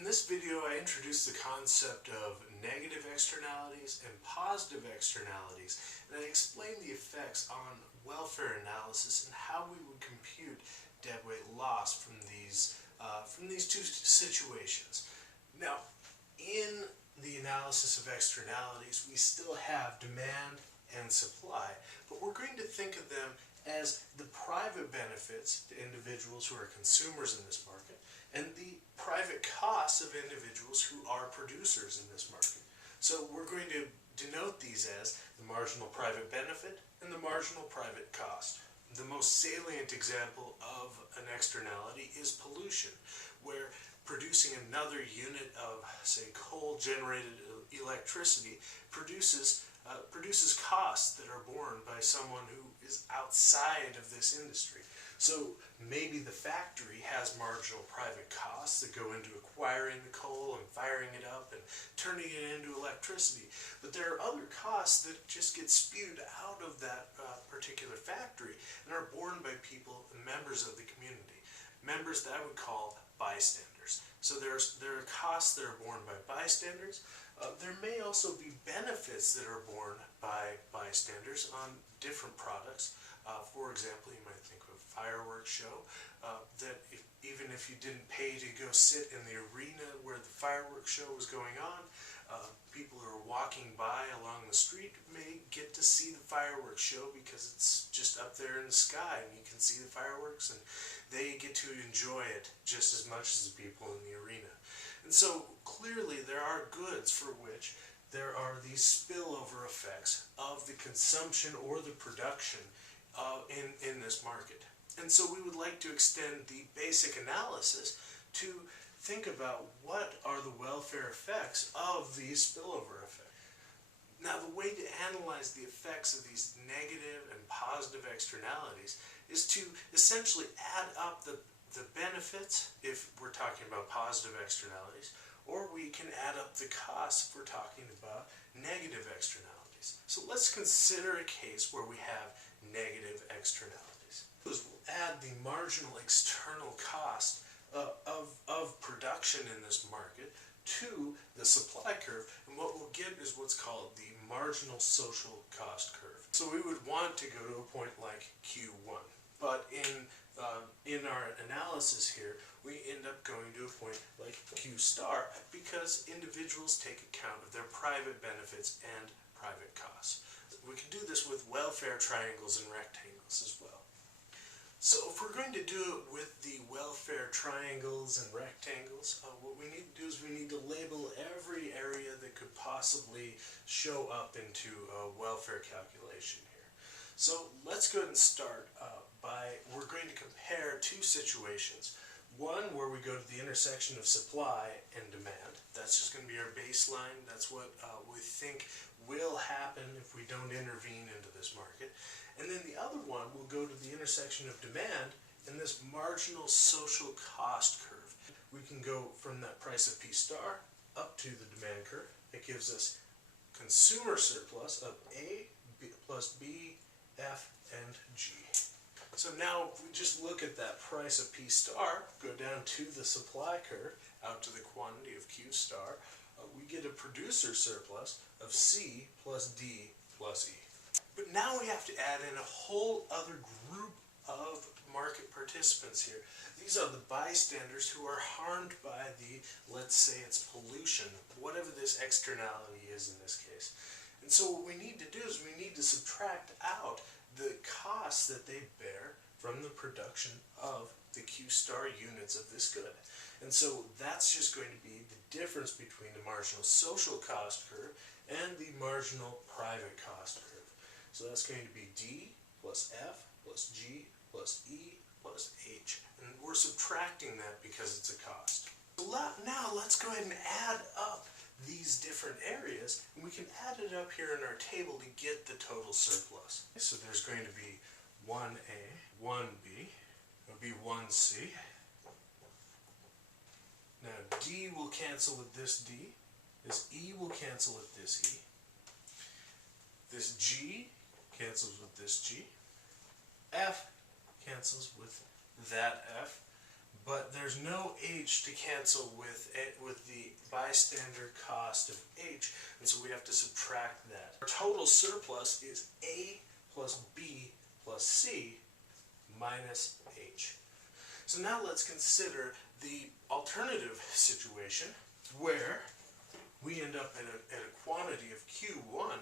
In this video, I introduced the concept of negative externalities and positive externalities, and I explained the effects on welfare analysis and how we would compute deadweight loss from these two situations. Now, in the analysis of externalities, we still have demand and supply, but we're going to think of them as the private benefits to individuals who are consumers in this market and the private costs of individuals who are producers in this market. So we're going to denote these as the marginal private benefit and the marginal private cost. The most salient example of an externality is pollution, where producing another unit of, say, coal-generated electricity produces costs that are borne by someone who is outside of this industry. So maybe the factory has marginal private costs that go into acquiring the coal and firing it up and turning it into electricity. But there are other costs that just get spewed out of that particular factory and are borne by people and members of the community. Members that I would call bystanders. So there are costs that are borne by bystanders. There may also be benefits that are borne by bystanders on different products. For example, you might think of a fireworks show that even if you didn't pay to go sit in the arena where the fireworks show was going on, people who are walking by along the street may get to see the fireworks show because it's just up there in the sky and you can see the fireworks and they get to enjoy it just as much as the people in the arena. And so clearly there are goods for which there are these spillover effects of the consumption or the production in this market. And so we would like to extend the basic analysis to think about what are the welfare effects of these spillover effects. Now, the way to analyze the effects of these negative and positive externalities is to essentially add up the benefits if we're talking about positive externalities, or we can add up the costs if we're talking about negative externalities. So let's consider a case where we have negative externalities. We'll add the marginal external cost of production in this market to the supply curve, and what we'll get is what's called the marginal social cost curve. So we would want to go to a point like Q1, but in our analysis here, we end up going to a point like Q star because individuals take account of their private benefits and private costs. We can do this with welfare triangles and rectangles as well. So if we're going to do it with the welfare triangles and rectangles, what we need to do is we need to label every area that could possibly show up into a welfare calculation here. So let's go ahead and start we're going to compare two situations. One where we go to the intersection of supply and demand. That's just going to be our baseline. That's what we think will happen if we don't intervene into this market. And then the other one will go to the intersection of demand and this marginal social cost curve. We can go from that price of P star up to the demand curve. It gives us consumer surplus of A plus B, F, and G. So now if we just look at that price of P star, go down to the supply curve, out to the quantity of Q star, we get a producer surplus of C plus D plus E. But now we have to add in a whole other group of market participants here. These are the bystanders who are harmed by the, let's say it's pollution, whatever this externality is in this case. And so what we need to do is we need to subtract out the costs that they bear from the production of the Q star units of this good. And so that's just going to be the difference between the marginal social cost curve and the marginal private cost curve. So that's going to be D plus F plus G plus E plus H. And we're subtracting that because it's a cost. Now let's go ahead and add up these different areas, and we can add it up here in our table to get the total surplus. So there's going to be 1A, 1B, it would be 1C. Now D will cancel with this D, this E will cancel with this E, this G cancels with this G, F cancels with that F, but there's no H to cancel with the bystander cost of H, and so we have to subtract that. Our total surplus is A plus B plus C minus H. So now let's consider the alternative situation where we end up at a quantity of Q1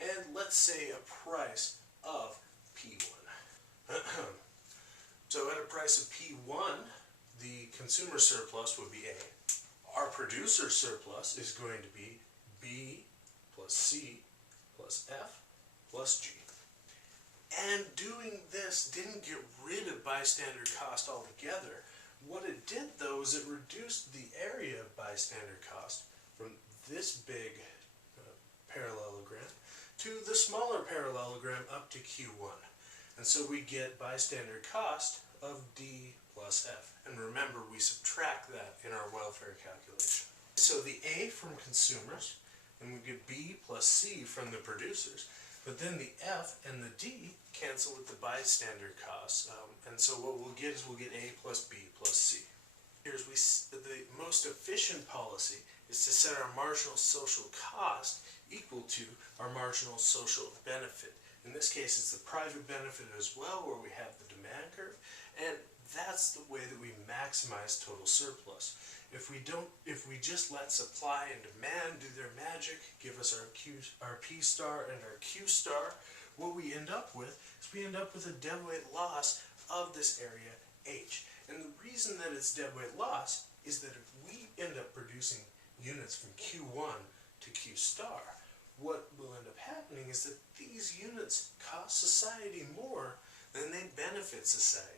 and let's say a price of P1. So at a price of P1, the consumer surplus would be A. Our producer surplus is going to be B plus C plus F plus G. And doing this didn't get rid of bystander cost altogether. What it did though is it reduced the area of bystander cost from this big parallelogram to the smaller parallelogram up to Q1. And so we get bystander cost of D plus F. And remember, we subtract that in our welfare calculation. So the A from consumers, and we get B plus C from the producers, but then the F and the D cancel with the bystander costs. And so what we'll get is we'll get A plus B plus C. Here's the most efficient policy is to set our marginal social cost equal to our marginal social benefit. In this case, it's the private benefit as well, where we have the demand curve, and that's the way that we maximize total surplus. If we just let supply and demand do their magic, give us our P star and our Q star, what we end up with is we end up with a deadweight loss of this area H. And the reason that it's deadweight loss is that if we end up producing units from Q1 to Q star, what will end up happening is that these units cost society more than they benefit society.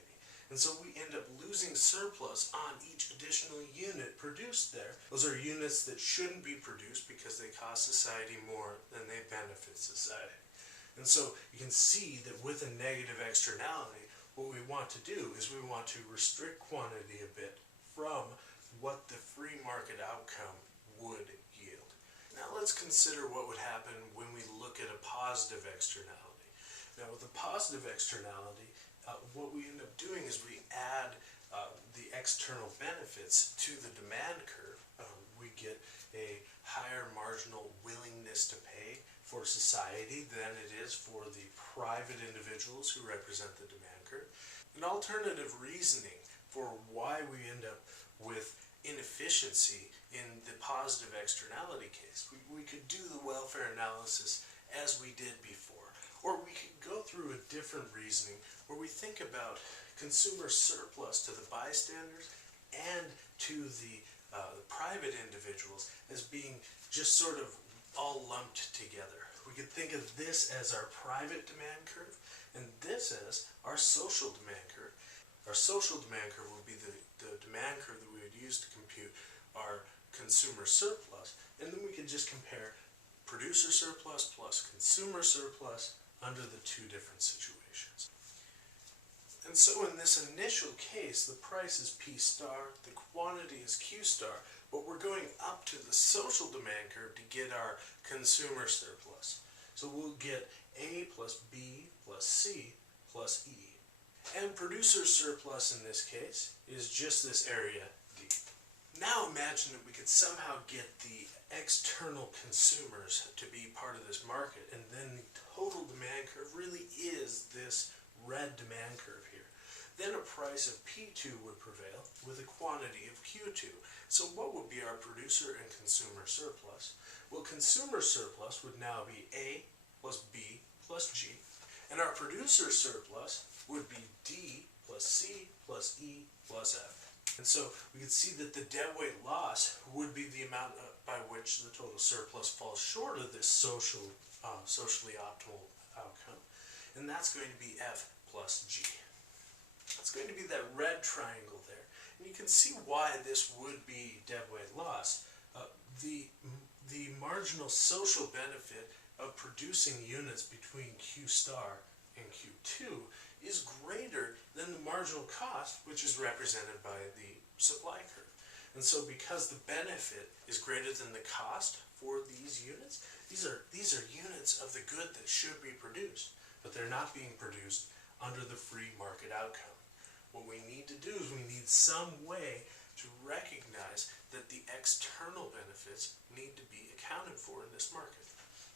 And so we end up losing surplus on each additional unit produced there. Those are units that shouldn't be produced because they cost society more than they benefit society. And so you can see that with a negative externality, what we want to do is we want to restrict quantity a bit from what the free market outcome would yield. Now let's consider what would happen when we look at a positive externality. Now with a positive externality, what we end up doing is we add the external benefits to the demand curve. We get a higher marginal willingness to pay for society than it is for the private individuals who represent the demand curve. An alternative reasoning for why we end up with inefficiency in the positive externality case. We could do the welfare analysis as we did before. Or we could go through a different reasoning where we think about consumer surplus to the bystanders and to the private individuals as being just sort of all lumped together. We could think of this as our private demand curve and this as our social demand curve. Our social demand curve would be the demand curve that we would use to compute our consumer surplus, and then we could just compare producer surplus plus consumer surplus under the two different situations. And so in this initial case, the price is P star, the quantity is Q star, but we're going up to the social demand curve to get our consumer surplus. So we'll get A plus B plus C plus E. And producer surplus in this case is just this area D. Now imagine that we could somehow get the external consumers to be part of this market, and then the total demand curve really is this red demand curve here. Then a price of P2 would prevail with a quantity of Q2. So what would be our producer and consumer surplus? Well, consumer surplus would now be A plus B plus G, and our producer surplus would be D plus C plus E plus F. And so we can see that the deadweight loss would be the amount by which the total surplus falls short of this socially optimal outcome, and that's going to be F plus G. It's going to be that red triangle there, and you can see why this would be deadweight loss. The marginal social benefit of producing units between Q star and Q2 is greater than the marginal cost, which is represented by the supply curve. And so because the benefit is greater than the cost for these units, these are units of the good that should be produced, but they're not being produced under the free market outcome. what we need to do is we need some way to recognize that the external benefits need to be accounted for in this market.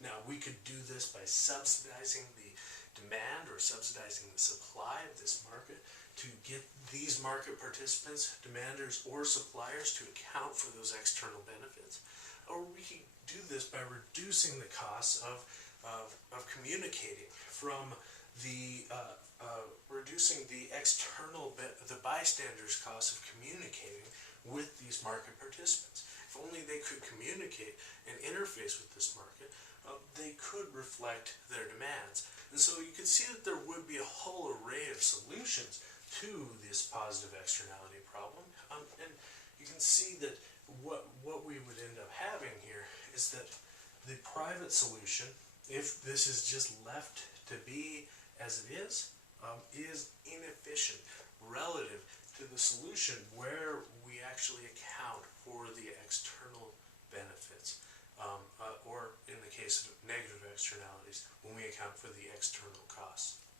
Now, we could do this by subsidizing the demand or subsidizing the supply of this market to get these market participants, demanders, or suppliers to account for those external benefits. Or we can do this by reducing the costs of communicating from the reducing the the bystanders' cost of communicating with these market participants. If only they could communicate and interface with this market, they could reflect their demands. And so you can see that there would be a whole array of solutions to this positive externality problem. And you can see that what we would end up having here is that the private solution, if this is just left to be as it is inefficient relative to the solution where we actually account for the external benefits, or in the case of negative externalities, when we account for the external costs.